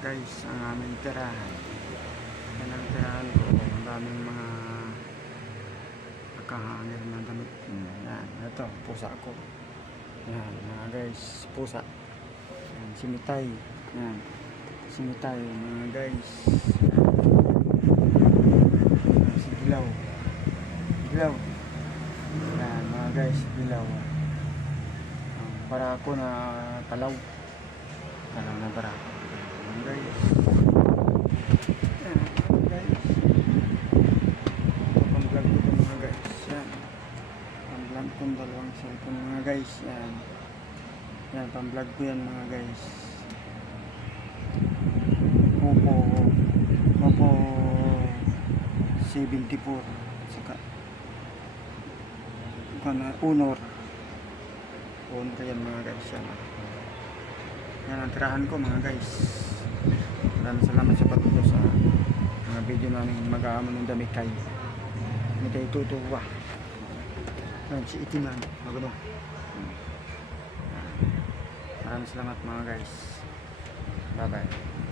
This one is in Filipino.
guys ang aming tirahan. Yan ang tirahan ko. Ang daming mga nakahangir na damit. Yan, ito, pusa ko. Yan, mga guys, pusa. Yan, si Mitay. Yan, si Mitay, mga guys. Yan, si Dilaw. Dilaw. Yan, mga guys, Dilaw. Para ako na talaw. Talaw na para ako. Guys. Yan, mga guys. Pang-vlog ko mga guys. Yan. Pang-vlog ko yung dalawang cellphone mga guys. Yan. Yan, pang-vlog ko yan mga guys. Oppo. Oppo 74. Saka kana Honor. Honor yan mga guys. Yan. Yan ang tirahan ko mga guys. Maraming salamat sa patuto sa mga video namin mag-aamon ng damit kay May tayo tutuwa. Yan, si Itiman. Magano. Maraming salamat mga guys. Bye bye.